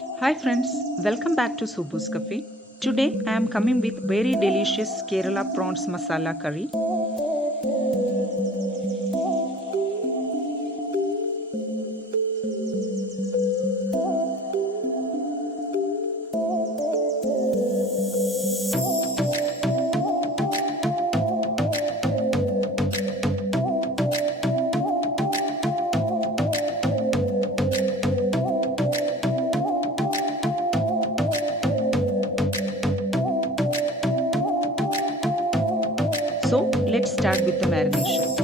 Hi friends, welcome back to SUBOOS'S Cafe. Today I am coming with very delicious Kerala prawns masala curry. So let's start with the marination.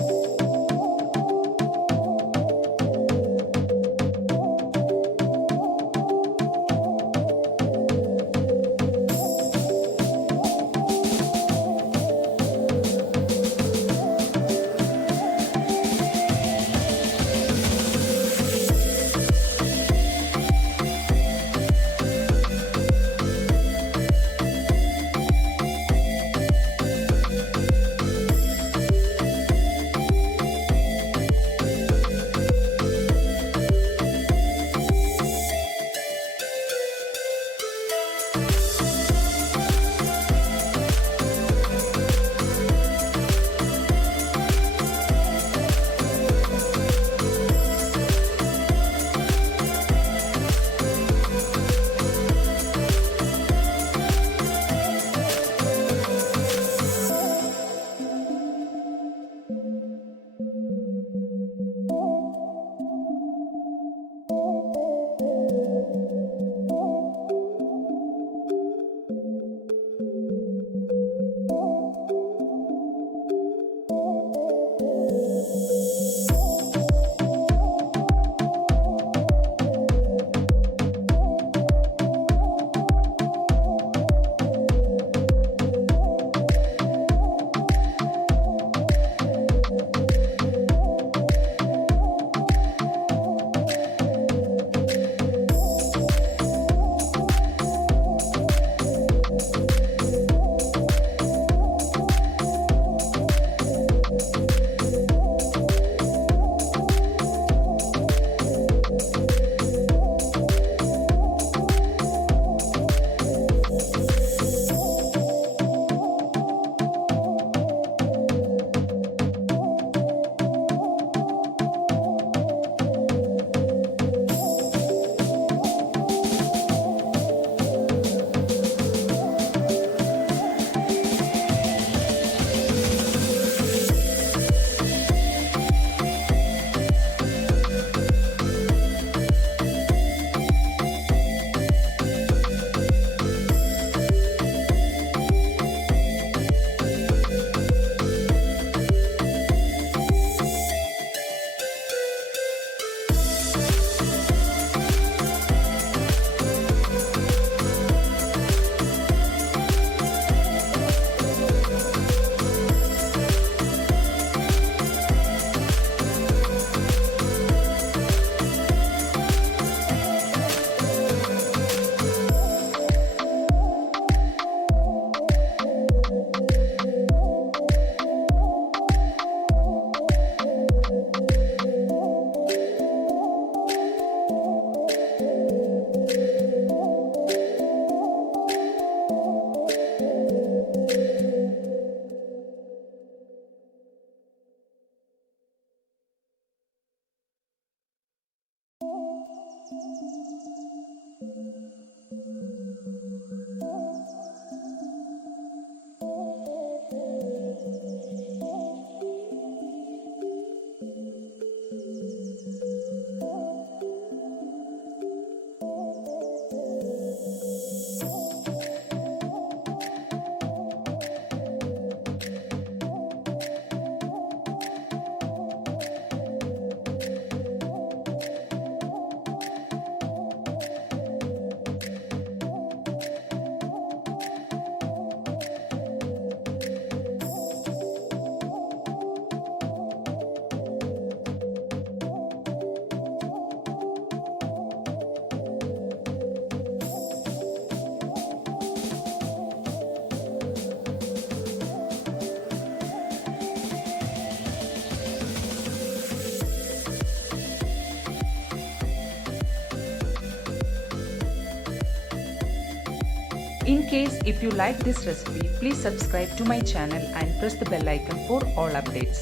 In case if you like this recipe, please subscribe to my channel and press the bell icon for all updates.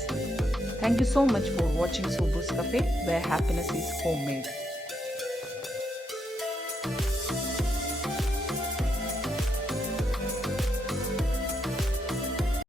Thank you so much for watching Suboos Cafe, where happiness is homemade.